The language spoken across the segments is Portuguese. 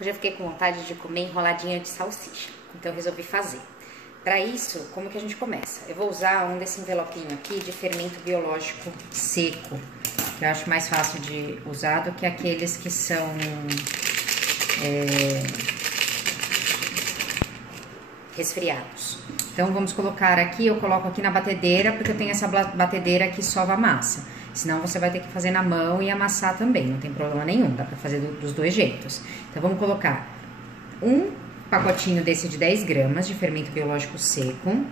Hoje eu fiquei com vontade de comer enroladinha de salsicha, então eu resolvi fazer. Para isso, como que a gente começa? Eu vou usar um desse envelopinho aqui de fermento biológico seco, que eu acho mais fácil de usar do que aqueles que são resfriados. Então vamos colocar aqui, eu coloco aqui na batedeira, porque eu tenho essa batedeira que sova a massa. Senão você vai ter que fazer na mão e amassar também, não tem problema nenhum, dá pra fazer dos dois jeitos. Então vamos colocar um pacotinho desse de 10 gramas de fermento biológico seco.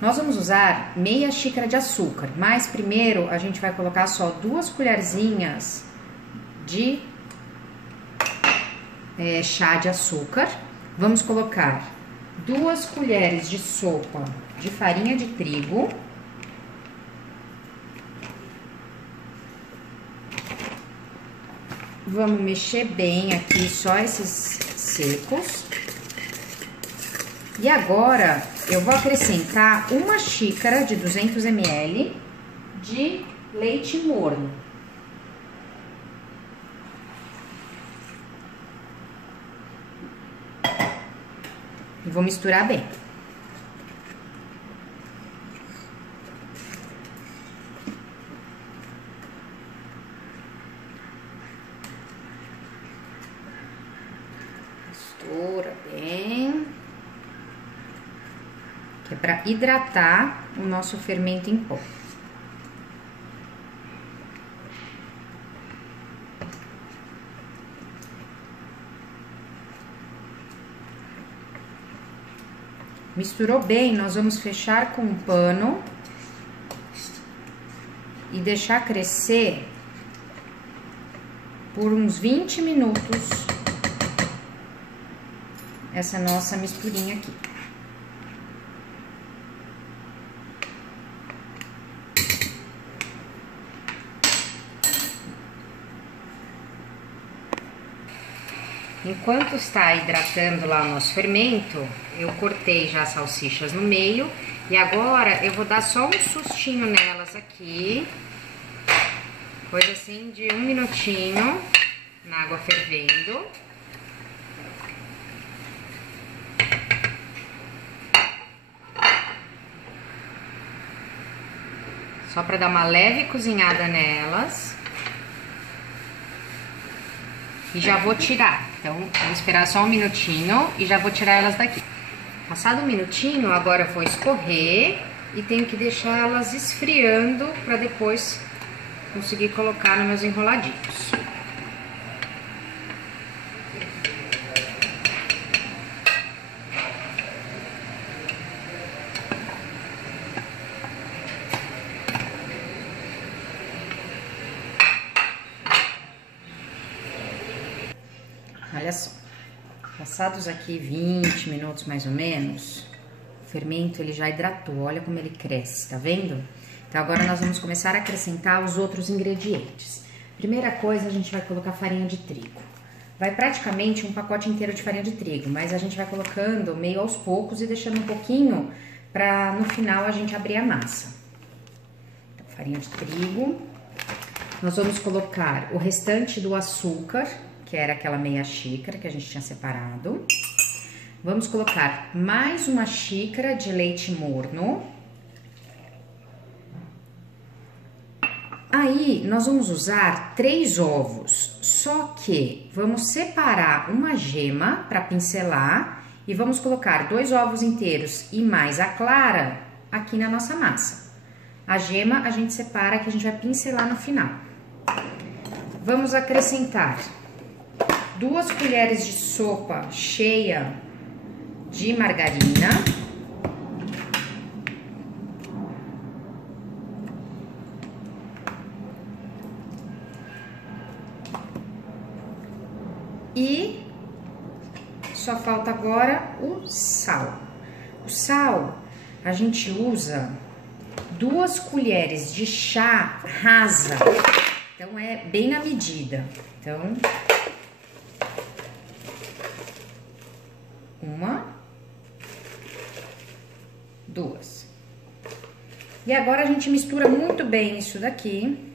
Nós vamos usar meia xícara de açúcar, mas primeiro a gente vai colocar só 2 colherzinhas de chá de açúcar. Vamos colocar 2 colheres de sopa de farinha de trigo. Vamos mexer bem aqui, só esses secos. E agora eu vou acrescentar 1 xícara de 200 ml de leite morno. E vou misturar bem. Mistura bem. Que é para hidratar o nosso fermento em pó. Misturou bem, nós vamos fechar com um pano e deixar crescer por uns 20 minutos essa nossa misturinha aqui. Enquanto está hidratando lá o nosso fermento, eu cortei já as salsichas no meio e agora eu vou dar só um sustinho nelas aqui, coisa assim de 1 minutinho na água fervendo. Só para dar uma leve cozinhada nelas. E já vou tirar. Então, vou esperar só 1 minutinho e já vou tirar elas daqui. Passado 1 minutinho, agora eu vou escorrer e tenho que deixar elas esfriando para depois conseguir colocar nos meus enroladinhos. Olha só, passados aqui 20 minutos mais ou menos, o fermento ele já hidratou, olha como ele cresce, tá vendo? Então agora nós vamos começar a acrescentar os outros ingredientes. Primeira coisa, a gente vai colocar farinha de trigo. Vai praticamente um pacote inteiro de farinha de trigo, mas a gente vai colocando meio aos poucos e deixando um pouquinho para no final a gente abrir a massa. Então, farinha de trigo. Nós vamos colocar o restante do açúcar, que era aquela meia xícara que a gente tinha separado. Vamos colocar mais 1 xícara de leite morno. Aí, nós vamos usar 3 ovos, só que vamos separar uma gema para pincelar e vamos colocar 2 ovos inteiros e mais a clara aqui na nossa massa. A gema a gente separa, que a gente vai pincelar no final. Vamos acrescentar 2 colheres de sopa cheia de margarina. E só falta agora o sal. O sal a gente usa 2 colheres de chá rasa. Então é bem na medida. Então 1, 2. E agora a gente mistura muito bem isso daqui.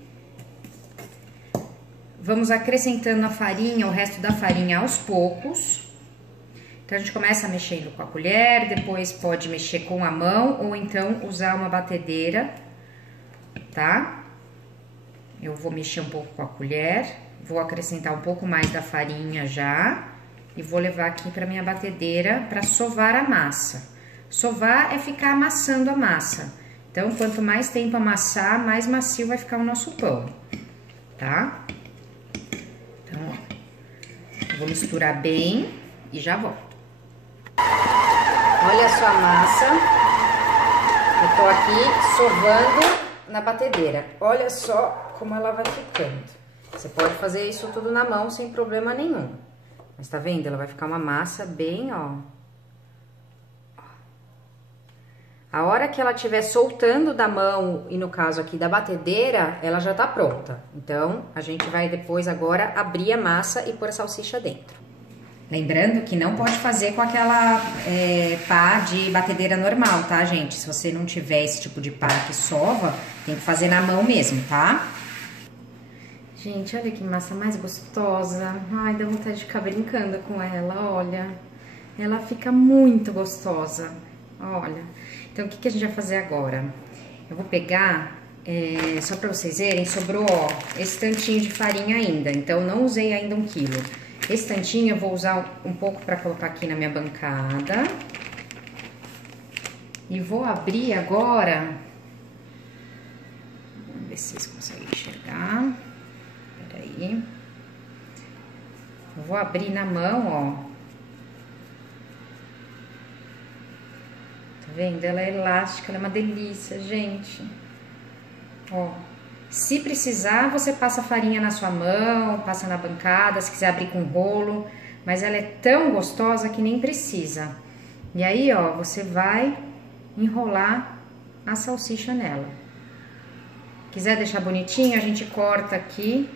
vamos acrescentando a farinha, o resto da farinha aos poucos. Então, a gente começa mexendo com a colher, depois pode mexer com a mão ou então usar uma batedeira, tá? Eu vou mexer um pouco com a colher, vou acrescentar um pouco mais da farinha já e vou levar aqui para minha batedeira para sovar a massa. Sovar é ficar amassando a massa. Então, quanto mais tempo amassar, mais macio vai ficar o nosso pão, tá? Então, ó, eu vou misturar bem e já volto. Olha só a massa. Eu tô aqui sovando na batedeira. Olha só como ela vai ficando. Você pode fazer isso tudo na mão sem problema nenhum. Mas tá vendo? Ela vai ficar uma massa bem, ó. A hora que ela estiver soltando da mão, e no caso aqui da batedeira, ela já tá pronta. Então, a gente vai depois agora abrir a massa e pôr a salsicha dentro. Lembrando que não pode fazer com aquela pá de batedeira normal, tá, gente? Se você não tiver esse tipo de pá que sova, tem que fazer na mão mesmo, tá? Gente, olha que massa mais gostosa. Ai, dá vontade de ficar brincando com ela, olha. Ela fica muito gostosa, olha. Então, o que a gente vai fazer agora? Eu vou pegar, só pra vocês verem, sobrou, ó, esse tantinho de farinha ainda. Então, não usei ainda 1 quilo. Esse tantinho eu vou usar um pouco pra colocar aqui na minha bancada. E vou abrir agora. Vamos ver se vocês conseguem enxergar. Peraí. Eu vou abrir na mão, ó. Tá vendo? Ela é elástica, ela é uma delícia, gente. Ó. Se precisar, você passa a farinha na sua mão, passa na bancada, se quiser abrir com rolo. Mas ela é tão gostosa que nem precisa. E aí, ó, você vai enrolar a salsicha nela. Quiser deixar bonitinho, a gente corta aqui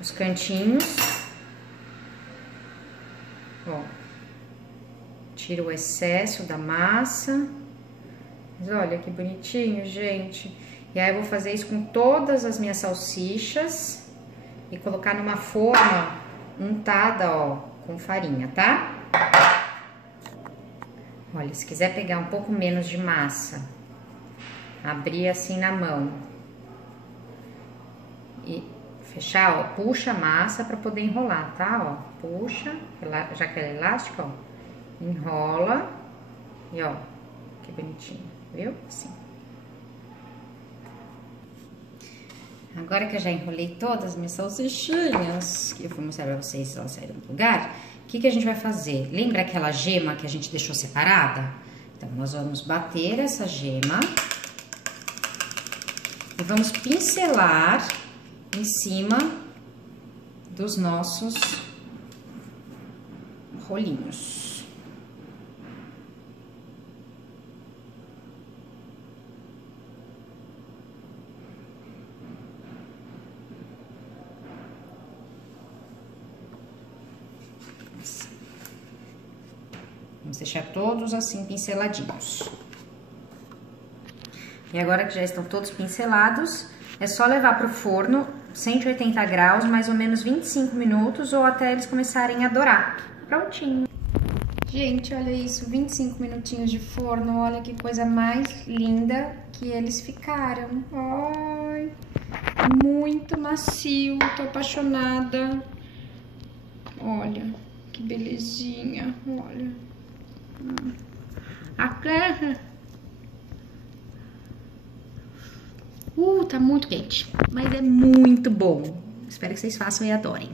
os cantinhos. Ó. Tira o excesso da massa. Mas olha que bonitinho, gente. E aí eu vou fazer isso com todas as minhas salsichas e colocar numa forma untada, ó, com farinha, tá? Olha, se quiser pegar um pouco menos de massa, abrir assim na mão e fechar, ó, puxa a massa pra poder enrolar, tá? Ó, puxa, já que ela é elástica, ó, enrola e ó, que bonitinho, viu? Assim. Agora que eu já enrolei todas as minhas salsichinhas, que eu vou mostrar pra vocês se elas saíram do lugar, o que a gente vai fazer? Lembra aquela gema que a gente deixou separada? Então, nós vamos bater essa gema e vamos pincelar em cima dos nossos rolinhos. Vamos deixar todos assim pinceladinhos. E agora que já estão todos pincelados, é só levar para o forno, 180 graus, mais ou menos 25 minutos, ou até eles começarem a dourar. Prontinho. Gente, olha isso, 25 minutinhos de forno, olha que coisa mais linda que eles ficaram. Ai, muito macio, tô apaixonada. Olha, que belezinha, olha. Aqui. Tá muito quente, mas é muito bom. Espero que vocês façam e adorem.